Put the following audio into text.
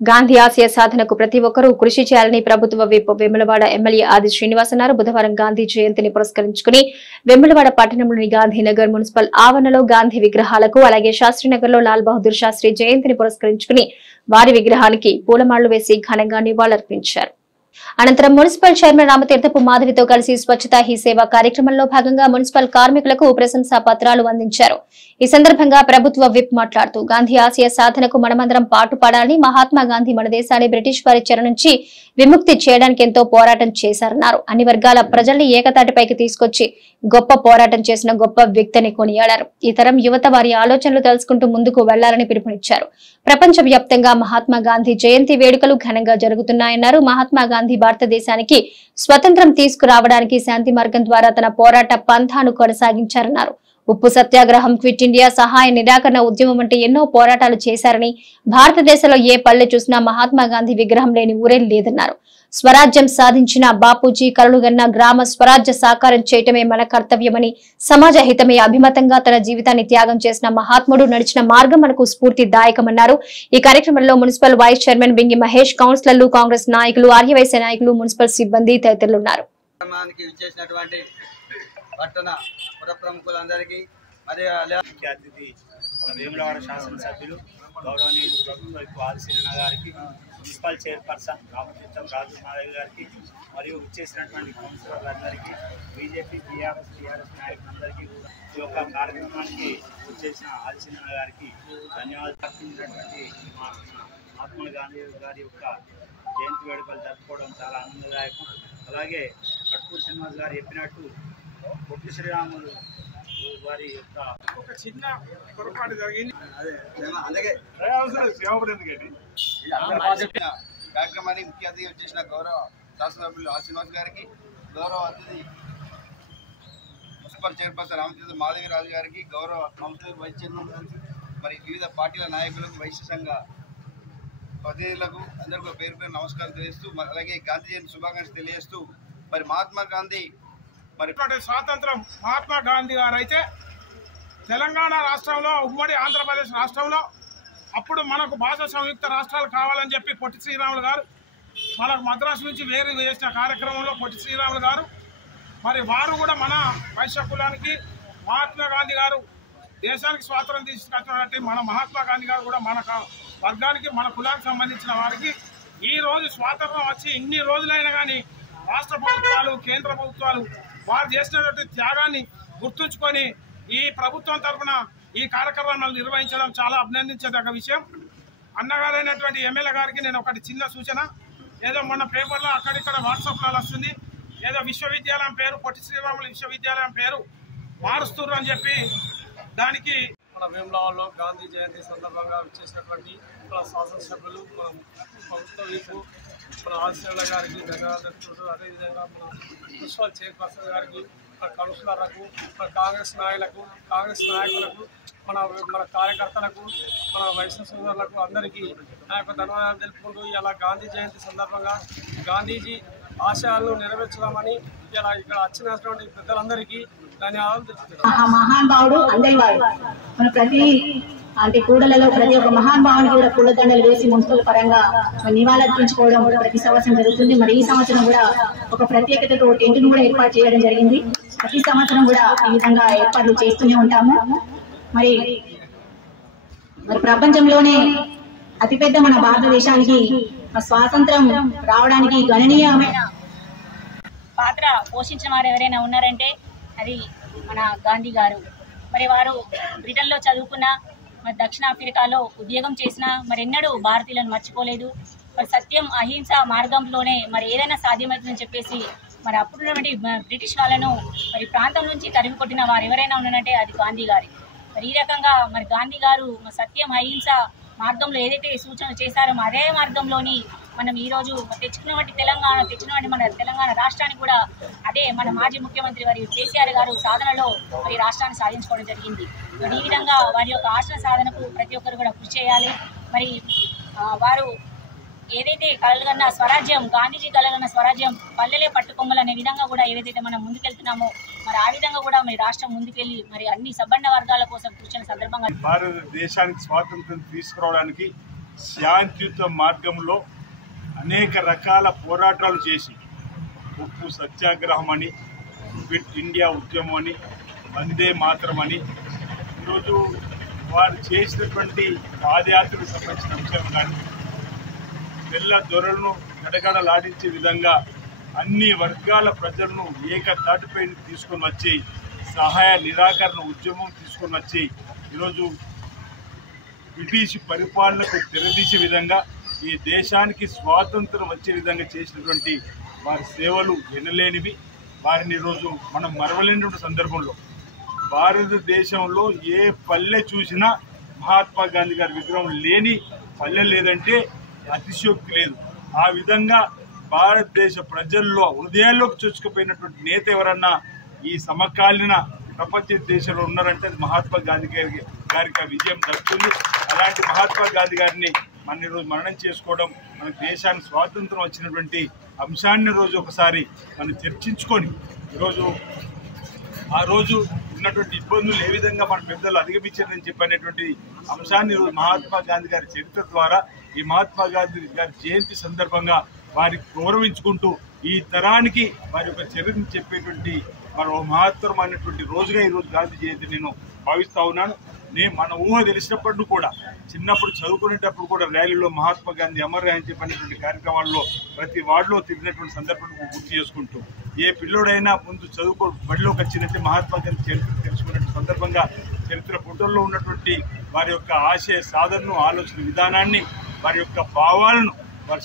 గాంధీ ఆశయ సాధనకు ప్రతి ఒక్కరూ కృషి చేయాలని ప్రభుత్వ విప్ వేములవాడ ఎమ్మెల్యే ఆది శ్రీనివాస్ అన్నారు. బుధవారం గాంధీ జయంతిని పురస్కరించుకుని వేములవాడ పట్టణంలోని గాంధీనగర్ మున్సిపల్ ఆవరణలో గాంధీ విగ్రహాలకు అలాగే శాస్త్రీనగర్ లో లాల్ బహదూర్ శాస్త్రి జయంతిని పురస్కరించుకుని వారి విగ్రహానికి పూలమాళ్లు వేసి ఘనంగా నివాళులర్పించారు. అనంతరం మున్సిపల్ చైర్మన్ రామతీర్థపు మాధవితో కలిసి స్వచ్ఛతా హీ సేవ కార్యక్రమంలో భాగంగా మున్సిపల్ కార్మికులకు ప్రశంసా పత్రాలు అందించారు. ఈ సందర్భంగా ప్రభుత్వ విప్ మాట్లాడుతూ గాంధీ ఆశయ సాధనకు మనమందరం పాటుపడాలని, మహాత్మా గాంధీ మన దేశాన్ని బ్రిటిష్ వారి చెర నుంచి విముక్తి చేయడానికి ఎంతో పోరాటం చేశారన్నారు. అన్ని వర్గాల ప్రజల్ని ఏకతాటిపైకి తీసుకొచ్చి గొప్ప పోరాటం చేసిన గొప్ప వ్యక్తిని కొనియాడారు. ఈ తరం యువత వారి ఆలోచనలు తెలుసుకుంటూ ముందుకు వెళ్లాలని పిలుపునిచ్చారు. ప్రపంచ వ్యాప్తంగా మహాత్మా గాంధీ జయంతి వేడుకలు ఘనంగా జరుగుతున్నాయన్నారు. మహాత్మా గాంధీ భారతదేశానికి స్వతంత్రం తీసుకురావడానికి శాంతి మార్గం ద్వారా తన పోరాట పంథాను కొనసాగించారన్నారు. ఉప్పు సత్యాగ్రహం, క్విట్ ఇండియా, సహాయ నిరాకరణ ఉద్యమం వంటి ఎన్నో పోరాటాలు చేశారని, భారతదేశంలో ఏ పల్లె చూసినా మహాత్మా గాంధీ విగ్రహం లేని ఊరే లేదన్నారు. స్వరాజ్యం సాధించిన బాపూజీ కలలుగన్న గ్రామ స్వరాజ్య సాకారం చేయటమే మన కర్తవ్యమని, సమాజ హితమే అభిమతంగా తన జీవితాన్ని త్యాగం చేసిన మహాత్ముడు నడిచిన మార్గం మనకు స్ఫూర్తిదాయకమన్నారు. ఈ కార్యక్రమంలో municipal vice chairman Bingi Mahesh, కౌన్సిలర్లు, కాంగ్రెస్ నాయకులు, ఆర్యవైశ్య నాయకులు, మున్సిపల్ సిబ్బంది తదితరులున్నారు. పట్టణ పుర ప్రముఖులందరికీ మరియు ముఖ్య అతిథి వేములవాడ శాసనసభ్యులు గౌరవనీయులు ప్రభుత్వ ఆదిశీలన గారికి, మున్సిపల్ చైర్పర్సన్ రామతీర్థం మాధవి గారికి మరియు ఇచ్చేసినటువంటి కౌన్సిలర్లందరికీ, బీజేపీ, టీఆర్ఎస్ నాయకులందరికీ ఈ యొక్క కార్యక్రమానికి వచ్చేసిన ఆదిశీలన గారికి ధన్యవాదాలు అర్పించినటువంటి మహాత్మా గాంధీ గారి యొక్క జయంతి వేడుకలు జరుపుకోవడం చాలా ఆనందదాయకం. అలాగే కట్పూరి శ్రీనివాస్ గారు చెప్పినట్టు పొట్టి శ్రీరాములు వారి యొక్క ఒక చిన్న పొరపాటు జరిగింది. అలాగే కార్యక్రమానికి ముఖ్య అతిథి వచ్చేసిన గౌరవ శాసనసభ్యులు శ్రీనివాస్ గారికి, గౌరవ అతిథి మున్సిపల్ చైర్పర్సన్ రామతీర్థ మాధవి రాజు గారికి, గౌరవ కౌన్సిలర్ వైస్ చైర్మన్ గారికి, మరి వివిధ పార్టీల నాయకులకు, వైశ్య సంఘ ప్రతినిధులకు అందరికీ పేరు పేరు నమస్కారం తెలియజేస్తూ, అలాగే గాంధీ జయంతి శుభాకాంక్షలు తెలియజేస్తూ, మరి మహాత్మా గాంధీ మరి స్వాతంత్రం మహాత్మా గాంధీ గారు అయితే తెలంగాణ రాష్ట్రంలో, ఉమ్మడి ఆంధ్రప్రదేశ్ రాష్ట్రంలో అప్పుడు మనకు భాష సంయుక్త రాష్ట్రాలు కావాలని చెప్పి పొట్టి శ్రీరాములు గారు మనకు మద్రాసు నుంచి వేరు చేసిన కార్యక్రమంలో పొట్టి శ్రీరాములు గారు మరి వారు కూడా మన వైశ్య కులానికి, మహాత్మా గాంధీ గారు దేశానికి స్వాతంత్రం తీసుకొచ్చినట్టు మన మహాత్మా గాంధీ గారు కూడా మన వర్గానికి, మన కులానికి సంబంధించిన వారికి ఈ రోజు స్వాతంత్రం వచ్చి ఇన్ని రోజులైనా కానీ రాష్ట్ర ప్రభుత్వాలు, కేంద్ర ప్రభుత్వాలు వారు చేసినటువంటి త్యాగాన్ని గుర్తుంచుకొని ఈ ప్రభుత్వం తరఫున ఈ కార్యక్రమాలు నిర్వహించడం చాలా అభినందించదగ్గ విషయం. అన్నగారైనటువంటి ఎమ్మెల్యే గారికి నేను ఒకటి చిన్న సూచన, ఏదో మొన్న పేపర్లో అక్కడిక్కడ వాట్సాప్లో వస్తుంది, ఏదో విశ్వవిద్యాలయం పేరు పొట్టి శ్రీరాములు విశ్వవిద్యాలయం పేరు మారుస్తున్నారు అని చెప్పి దానికి మన వేములవాడలో గాంధీ జయంతి సందర్భంగా వచ్చేసినటువంటి మన శాసనసభ్యులు, మన ప్రభుత్వ వైపు మన ఆదిశీలన గారికి ధన్యవాదాలు. అదేవిధంగా మన మున్సిపల్ చైర్పర్సన్ గారికి, మన కౌన్సిలర్లకు, మన కాంగ్రెస్ నాయకులకు, మన కార్యకర్తలకు, మన వైశ్య సోదరులకు అందరికీ నా యొక్క ధన్యవాదాలు తెలుపుకుంటూ, ఇలా గాంధీ జయంతి సందర్భంగా గాంధీజీ ఆశయాలను నెరవేర్చుదామని ఇలా ఇక్కడ వచ్చినటువంటి పెద్దలందరికీ ధన్యవాదాలు తెలుపుతున్నాను. మహానుభావుడు అందరి వాడు. మన ప్రతి కూడలలో ప్రతి ఒక్క మహానుభావుని కూడా పూలదండలు వేసి మున్సిపల్ పరంగా నివాళులర్పించుకోవడం ప్రతి సంవత్సరం జరుగుతుంది. మరి ఈ సంవత్సరం కూడా ఒక ప్రత్యేకతతో టెంట్ను కూడా ఏర్పాటు చేయడం జరిగింది. ప్రతి సంవత్సరం కూడా ఈ విధంగా ఏర్పాట్లు చేస్తూనే ఉంటాము. మరి ప్రపంచంలోనే అతిపెద్ద మన భారతదేశానికి స్వాతంత్రం రావడానికి గణనీయమైన పాత్ర పోషించిన వారు ఎవరైనా ఉన్నారంటే అది మన గాంధీ గారు. మరి వారు బ్రిటన్లో చదువుకున్న, మరి దక్షిణాఫ్రికాలో ఉద్యోగం చేసిన, మరి ఎన్నడూ భారతీయులను మర్చిపోలేదు. మరి సత్యం, అహింస మార్గంలోనే మరి ఏదైనా సాధ్యమవుతుందని చెప్పేసి మరి అప్పుడున్నటువంటి బ్రిటిష్ వాళ్ళను మరి ప్రాంతం నుంచి తరిమి కొట్టిన వారు ఎవరైనా ఉన్నారంటే అది గాంధీ గారి. మరి ఈ రకంగా మరి గాంధీ గారు సత్యం, అహింస మార్గంలో ఏదైతే సూచనలు చేశారో అదే మార్గంలోని మనం ఈరోజు తెచ్చినటువంటి మన తెలంగాణ రాష్ట్రానికి కూడా అదే మన మాజీ ముఖ్యమంత్రి వారి కేసీఆర్ గారు సాధనలో మరి రాష్ట్రాన్ని సాధించుకోవడం జరిగింది. మరి ఈ విధంగా వారి యొక్క ఆశయ సాధనకు ప్రతి ఒక్కరు కూడా కృషి చేయాలి. మరి వారు ఏదైతే కలలుగన్న స్వరాజ్యం, గాంధీజీ కలలుగన్న స్వరాజ్యం పల్లెలే పట్టుకొమ్మలు అనే విధంగా కూడా ఏదైతే మనం ముందుకెళ్తున్నామో మరి ఆ విధంగా కూడా మరి రాష్ట్రం ముందుకెళ్లి మరి అన్ని సబ్బండ వర్గాల కోసం కూర్చున్న సందర్భంగా భారతదేశానికి స్వాతంత్రం తీసుకురావడానికి శాంతియుత మార్గంలో అనేక రకాల పోరాటాలు చేసి ఉప్పు సత్యాగ్రహం అని, క్విట్ ఇండియా ఉద్యమం అని, వందే మాతరం అని ఈరోజు వారు చేసినటువంటి పాదయాత్రకు సంబంధించిన అంశం కానీ తెల్ల దొరలను గడగడలాడించే విధంగా అన్ని వర్గాల ప్రజలను ఏకతాటిపై తీసుకొని వచ్చి సహాయ నిరాకరణ ఉద్యమం తీసుకొని వచ్చి ఈరోజు బ్రిటిష్ పరిపాలనకు తెరదీసే విధంగా ఈ దేశానికి స్వాతంత్రం వచ్చే విధంగా చేసినటువంటి వారి సేవలు ఎనలేనివి. వారిని ఈరోజు మనం మరవలేనటువంటి సందర్భంలో భారతదేశంలో ఏ పల్లె చూసినా మహాత్మా గాంధీ గారి విగ్రహం లేని పల్లె లేదంటే అతిశయోక్తి లేదు. ఆ విధంగా భారతదేశ ప్రజల్లో హృదయాల్లోకి చొచ్చుకుపోయినటువంటి నేత ఎవరన్నా ఈ సమకాలీన ప్రపంచ దేశంలో ఉన్నారంటే మహాత్మా గాంధీ గారికి ఆ విజయం దక్కుతుంది. అలాంటి మహాత్మా గాంధీ గారిని మనం ఈరోజు మరణం చేసుకోవడం, మన దేశానికి స్వాతంత్రం వచ్చినటువంటి అంశాన్ని రోజు ఒకసారి మనం చర్చించుకొని ఈరోజు ఆ రోజు ఉన్నటువంటి ఇబ్బందులు ఏ విధంగా మన పెద్దలు అధిగమించారని చెప్పనేటువంటి అంశాన్ని ఈరోజు మహాత్మా గాంధీ గారి చరిత్ర ద్వారా ఈ మహాత్మా గాంధీ గారి జయంతి సందర్భంగా వారికి గౌరవించుకుంటూ ఈ తరానికి వారి యొక్క చరిత్రను చెప్పేటువంటి మరో మహత్తరమైనటువంటి రోజుగా ఈరోజు గాంధీ జయంతి నేను భావిస్తా ఉన్నాను. మన ఊహ తెలిసినప్పుడు కూడా చిన్నప్పుడు చదువుకునేటప్పుడు కూడా ర్యాలీలో మహాత్మా గాంధీ అమర్ అని చెప్పినటువంటి కార్యక్రమాల్లో ప్రతి వార్డులో తిరిగినటువంటి సందర్భం గుర్తు చేసుకుంటూ ఏ పిల్లోడైనా ముందు బడిలోకి వచ్చినట్టే మహాత్మా గాంధీ చరిత్ర తెలుసుకున్నటువంటి సందర్భంగా చరిత్ర పుటల్లో ఉన్నటువంటి వారి యొక్క ఆశయ సాధనను, ఆలోచన విధానాన్ని, వారి యొక్క భావాలను వారి